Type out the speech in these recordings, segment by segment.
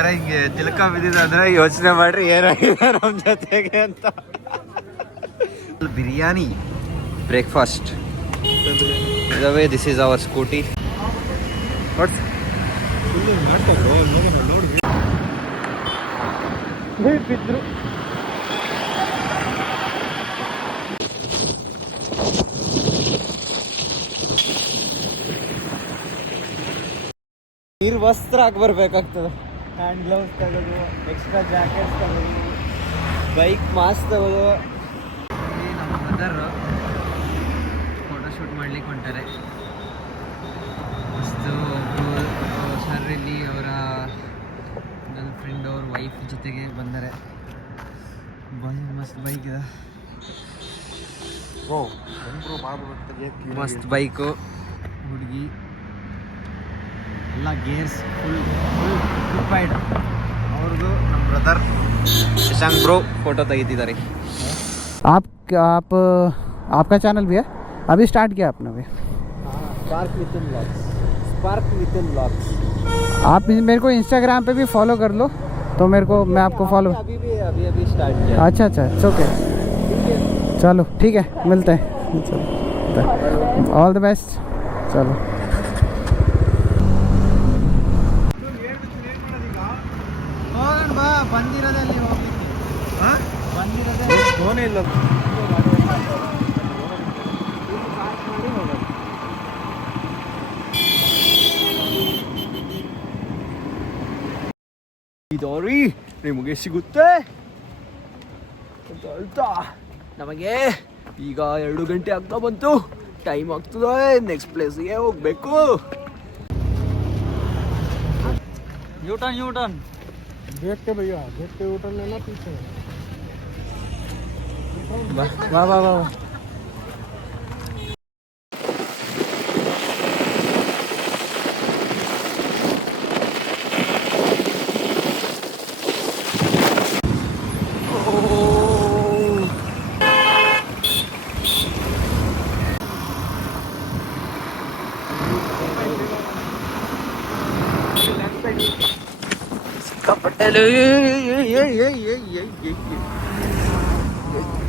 ತರ ಹಿಂಗೆ ತಿಲಕ ಬಿದ್ದಿದೆ ಅಂದ್ರೆ ಯೋಚನೆ ಮಾಡ್ರಿ ಏನಾಗಿದೆ ನಮ್ಮ ಜೊತೆಗೆ ಅಂತ. Biryani breakfast. Way this is our scooty. ಬಿದ್ರು ನೀರು ವಸ್ತ್ರ ಹಾಕಿ ಬರ್ಬೇಕಾಗ್ತದೆ. ಹ್ಯಾಂಡ್ ಗ್ಲೌಸ್ ತಗೋದು, ಎಕ್ಸ್ಟ್ರಾ ಜಾಕೆಟ್ಸ್ ತಗೋದು, ಬೈಕ್ ಮಾಸ್ಕ್ ತಗೋದು. ನಮ್ಮ ಮದರ್ ಫೋಟೋಶೂಟ್ ಮಾಡ್ಲಿಕ್ಕೆ ಹೊಂಟಾರೆ. ಮಸ್ತು ಒಬ್ಬರು ಸರ್ ಇಲ್ಲಿ ಅವರ ನನ್ನ ಫ್ರೆಂಡ್ ಅವ್ರ ವೈಫ್ ಜೊತೆಗೆ ಬಂದರೆ. ಮಸ್ತ್ ಬೈಕ್ ಇದೆ, ಮಸ್ತ್ ಬೈಕು, ಹುಡುಗಿ ಎಲ್ಲ ಗೇರ್ಸ್ ಫುಲ್ ಪ್ರಿಪೇರ್ಡ್. ಅವ್ರದ್ದು ನಮ್ಮ ಬ್ರದರ್ ಶಶಾಂಕ್ ಬ್ರೋ ಫೋಟೋ ತೆಗಿತಿದ್ದಾರೆ. आपका चैनल भी है? अभी स्टार्ट किया आपने भी? Spark within vlogs. आप मेरे को इंस्टाग्राम पे भी फॉलो कर लो तो मैं आपको फॉलो. अभी स्टार्ट किया. अच्छा इट्स ओके. चलो ठीक है, मिलते हैं. चलो ऑल द बेस्ट. चलो ಬಂದಿರೋದಲ್ಲಿ ಫೋನೇ ಇಲ್ಲ. ಇದೋರಿ ನಿಮಗೆ ಸಿಗುತ್ತೆ ಅಂತ ಹೇಳ್ತಾ ನಮಗೆ ಈಗ 2 ಗಂಟೆ ಆಗ್ತಾ ಬಂತು. ಟೈಮ್ ಆಗ್ತದೆ, ನೆಕ್ಸ್ಟ್ ಪ್ಲೇಸ್ಗೆ ಹೋಗ್ಬೇಕು. यूटर्न देख के भैया, देख के यूटर्न लेना पीछे. वाह वाह वाह.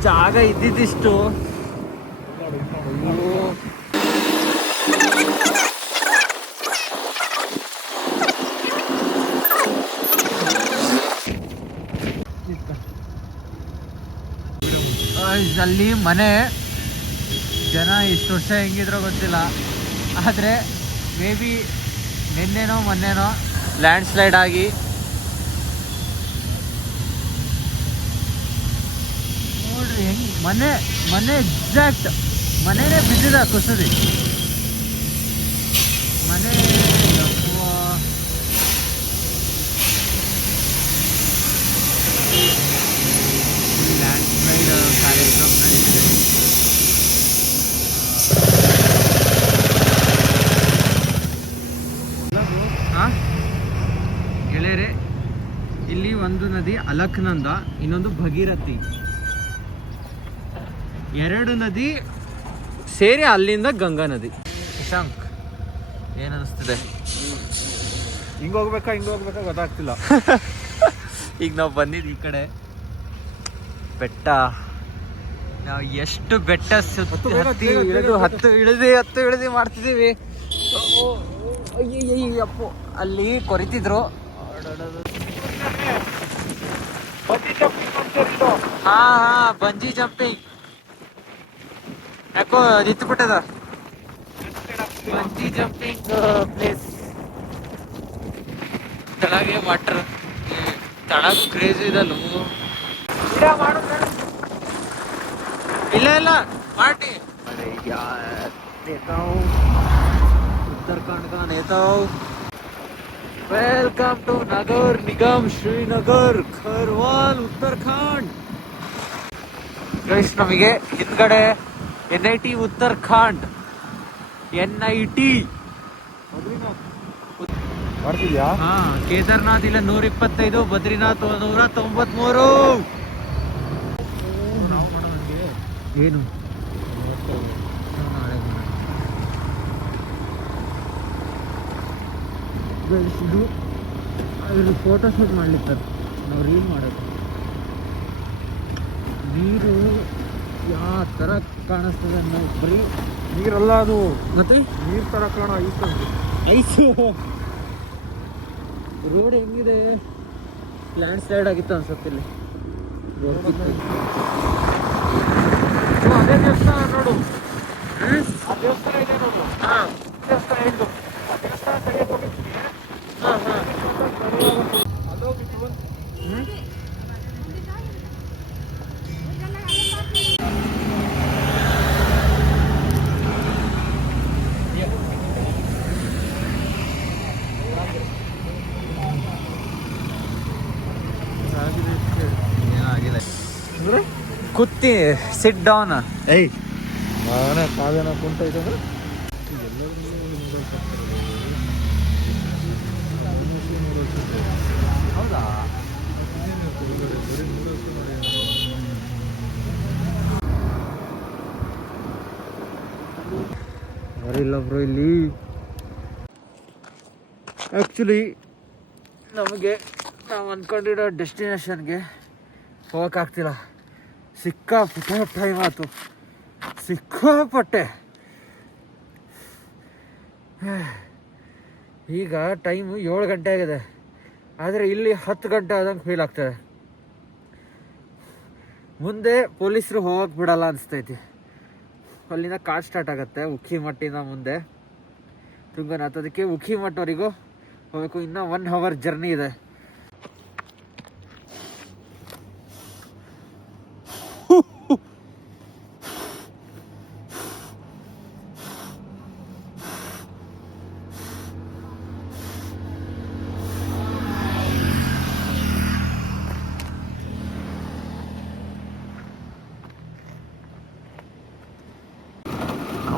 ಜಾಗ ಇದ್ದಿದ್ದಿಷ್ಟು. ಅಲ್ಲಿ ಮನೆ ಜನ ಇಷ್ಟು ವರ್ಷ ಹೆಂಗಿದ್ರೋ ಗೊತ್ತಿಲ್ಲ, ಆದರೆ ಮೇ ಬಿ ನಿನ್ನೆನೋ ಮೊನ್ನೆನೋ ಲ್ಯಾಂಡ್ ಸ್ಲೈಡ್ ಆಗಿ ನೋಡ್ರಿ ಹೆಂಗ್ ಮನೆ ಎಕ್ಸಾಕ್ಟ್ ಮನೆನೇ ಬಿದ್ದಿದ ಕುಸದಿ. ಮನೆ ಲ್ಯಾಂಡ್ ಸ್ಲೈಡ್ ಕಾರ್ಯಕ್ರಮ ನಡೀತಿದೆ. ಗೆಳೆಯರೆ, ಇಲ್ಲಿ ಒಂದು ನದಿ ಅಲಕ್ನಂದ, ಇನ್ನೊಂದು ಭಗೀರಥಿ. 2 ನದಿ ಸೇರಿ ಅಲ್ಲಿಂದ ಗಂಗಾ ನದಿ. ಶಶಾಂಕ್ ಏನ್ ಅನಿಸ್ತಿದೆ? ಹಿಂಗೆ ಹೋಗ್ಬೇಕಾ ಗೊತ್ತಾಗ್ತಿಲ್ಲ. ಈಗ ನಾವು ಬಂದಿದ್ದು ಈ ಕಡೆ ಬೆಟ್ಟ. ನಾವು ಎಷ್ಟು ಬೆಟ್ಟ ಇಳಿದು ಮಾಡ್ತಿದ್ದೀವಿ. ಅಯ್ಯಯ್ಯಪ್ಪು ಅಲ್ಲಿ ಕೊರಿತಿದ್ರು. ಹಾ ಬಂಜಿ ಜಂಪಿಂಗ್ ಯಾಕೋ ನಿಂತುಬಿಟ್ಟದ. Bungee jumping place. ಕೆಳಗೆ ವಾಟರ್, ತಳಗೂ ಕ್ರೇಜ್ ಇದಲ್ಲ. ಇಲ್ಲ ಮಾಡಿ. अरे यार नेता हूँ, उत्तराखंड का नेता हूँ. वेलकम टू नगर निगम श्रीनगर खरवाल उत्तराखंड. ಗೈಸ್, ನಮಗೆ ಹಿಂದ್ಗಡೆ NIT ಉತ್ತರಾಖಂಡ್, NIT ಬರ್ತಿದ್ಯಾ? ಹಾ, ಕೇದಾರ್ನಾಥ್ ಇಲ್ಲ 125, ಬದ್ರಿನಾಥ್ 193. ಏನು ಇಲ್ಲಿ ಫೋಟೋ ಶೂಟ್ ಮಾಡ್ಲಿಕ್ಕೆ ನಾವು ರೀಲ್ ಮಾಡೋದು. ನೀರು ಯಾವ ಥರ ಕಾಣಿಸ್ತದೆ ನಾವು ಬರೀ ನೀರಲ್ಲ ಅದು, ಮತ್ತೆ ನೀರ್ ತರ ಕಾಣ ಐಸು. ರೋಡ್ ಹೆಂಗಿದೆ, ಲ್ಯಾಂಡ್ ಸ್ಲೈಡ್ ಆಗಿತ್ತು ಅನ್ಸುತ್ತೆ ಇಲ್ಲಿ. ಅದೇ ದೇವಸ್ಥಾನ ನೋಡು, ಆ ದೇವಸ್ಥಾನ ಇದೆ ನೋಡು. ದೇವಸ್ಥಾನ ಇದು, ಆ ದೇವಸ್ಥಾನ ತೆಗೆದು ಹೋಗಿರ್ತೀನಿ. ಅಲ್ಲೋಗಿತ್ತು ಕುತ್ತಿ ಸಿಟ್ ಡೌನ್. ಏಯ್ ನಾನೇ ಕಾವೇನ ಕುಂತ ಇದ್ದಂದ್ರೆ ಹೌದಾ? ಬರಿಲ್ಲ ಬ್ರೋ ಇಲ್ಲಿ. ಆ್ಯಕ್ಚುಲಿ ನಮಗೆ ನಾವು ಅಂದ್ಕೊಂಡಿರೋ ಡೆಸ್ಟಿನೇಷನ್ಗೆ ಹೋಗೋಕ್ಕಾಗ್ತಿಲ್ಲ. ಸಿಕ್ಕಾಪಟ್ಟೆ ಟೈಮ್ ಆಯ್ತು, ಸಿಕ್ಕಾಪಟ್ಟೆ. ಈಗ ಟೈಮು 7 ಗಂಟೆ ಆಗಿದೆ, ಆದರೆ ಇಲ್ಲಿ 10 ಗಂಟೆ ಆದಂಗೆ ಫೀಲ್ ಆಗ್ತದೆ. ಮುಂದೆ ಪೊಲೀಸರು ಹೋಗಕ್ಕೆ ಬಿಡಲ್ಲ ಅನಿಸ್ತೈತಿ. ಅಲ್ಲಿಂದ ಕಾರ್ ಸ್ಟಾರ್ಟ್ ಆಗುತ್ತೆ ಉಖಿಮಟ್ಟಿಂದ ಮುಂದೆ ತುಂಗನಾಥ್. ಅದಕ್ಕೆ ಉಖಿಮಟ್ಟವರೆಗೂ ಹೋಗಬೇಕು. ಇನ್ನೂ 1 ಅವರ್ ಜರ್ನಿ ಇದೆ.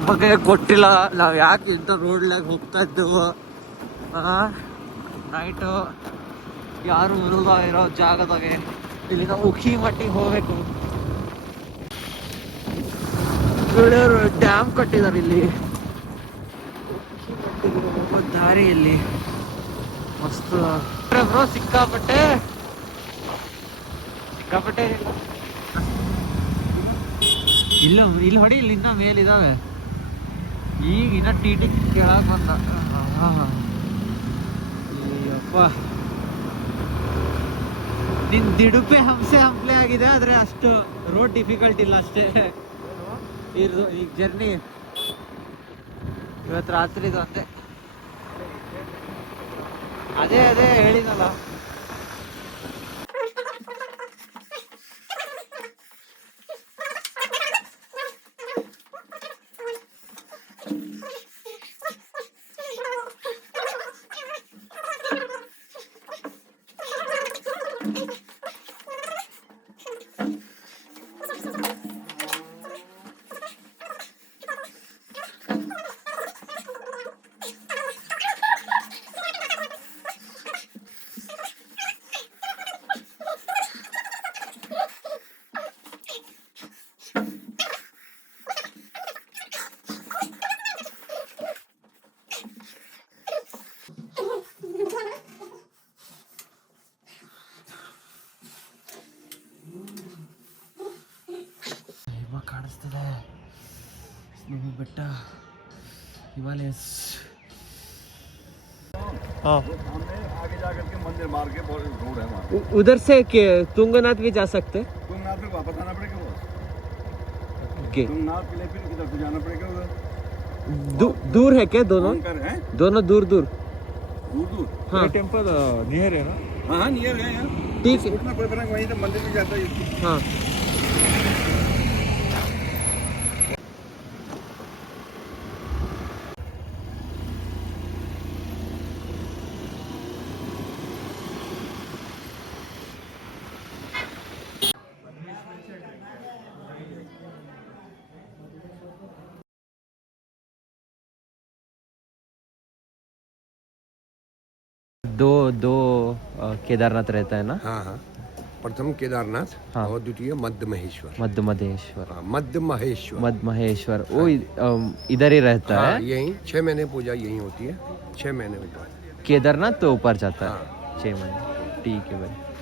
ನಮಗೆ ಗೊತ್ತಿಲ್ಲ ನಾವು ಯಾಕೆ ಇಂಥ ರೋಡ್ಲಾಗ ಹೋಗ್ತಾ ಇದ್ದೆವು. ನೈಟು ಯಾರು ಇರೋದ ಇರೋ ಜಾಗದಾಗೆ ಇಲ್ಲಿಂದ ಉಖಿಮಟ್ಟಿಗೆ ಹೋಗ್ಬೇಕು. ಗೆಳೆಯರು ಡ್ಯಾಮ್ ಕಟ್ಟಿದ್ದಾರೆ ಇಲ್ಲಿ, ಹೋಗೋ ದಾರಿಯಲ್ಲಿ ಮಸ್ತ್ ಬ್ರೋ. ಸಿಕ್ಕಾಪಟ್ಟೆ ಇಲ್ಲ ಇಲ್ಲಿ ಹೊಡಿ, ಇಲ್ಲಿ ಇನ್ನ ಮೇಲಿದಾವೆ. ಈಗ ಇನ್ನ ಟಿ ಕೇಳಕ್ ಬಂದ. ಅಯ್ಯಪ್ಪ, ನಿನ್ ದಿಡುಪೆ ಹಂಪ್ಲೆ ಆಗಿದೆ, ಆದ್ರೆ ಅಷ್ಟು ರೋಡ್ ಡಿಫಿಕಲ್ಟ್ ಇಲ್ಲ ಅಷ್ಟೇ. ಇರ್ದು ಈಗ ಜರ್ನಿ ಇವತ್ತು ರಾತ್ರಿದು ಅಂತೆ. ಅದೇ ಹೇಳಿದಲ್ಲ. ಕಾಣಿಸ್ತದೆ ನಿಮಗೆ ಬೆಟ್ಟ, ಹಿಮಾಲಯಸ್. आगे जाकर के मंदिर मार के बहुत रोड है वहाँ। उधर से तुंगनाथ भी जा सकते? तुंगनाथ पे वापस आना पड़ेगा बस। Okay. तुंगनाथ के लिए फिर किधर से जाना पड़ेगा उधर? दूर है क्या दोनों? है दोनों दूर दूर? दूर दूर। हाँ टेम्पल नियर है ना? हाँ नियर है यार। ठीक है, उतना कोई फर्क वहीं से मंदिर भी जाता है। हाँ दो केदारनाथ रहता है ना? हाँ हाँ, प्रथम केदारनाथ हाँ। और द्वितीय मध्य महेश्वर। मध्यमहेश्वर। हाँ, मध्य महेश्वर। मध्य महेश्वर वो इधर ही रहता हाँ, है। यहीं 6 महीने पूजा यहीं होती है, 6 महीने ऊपर। केदारनाथ तो ऊपर जाता है। हाँ, 6 महीने, ठीक है भाई।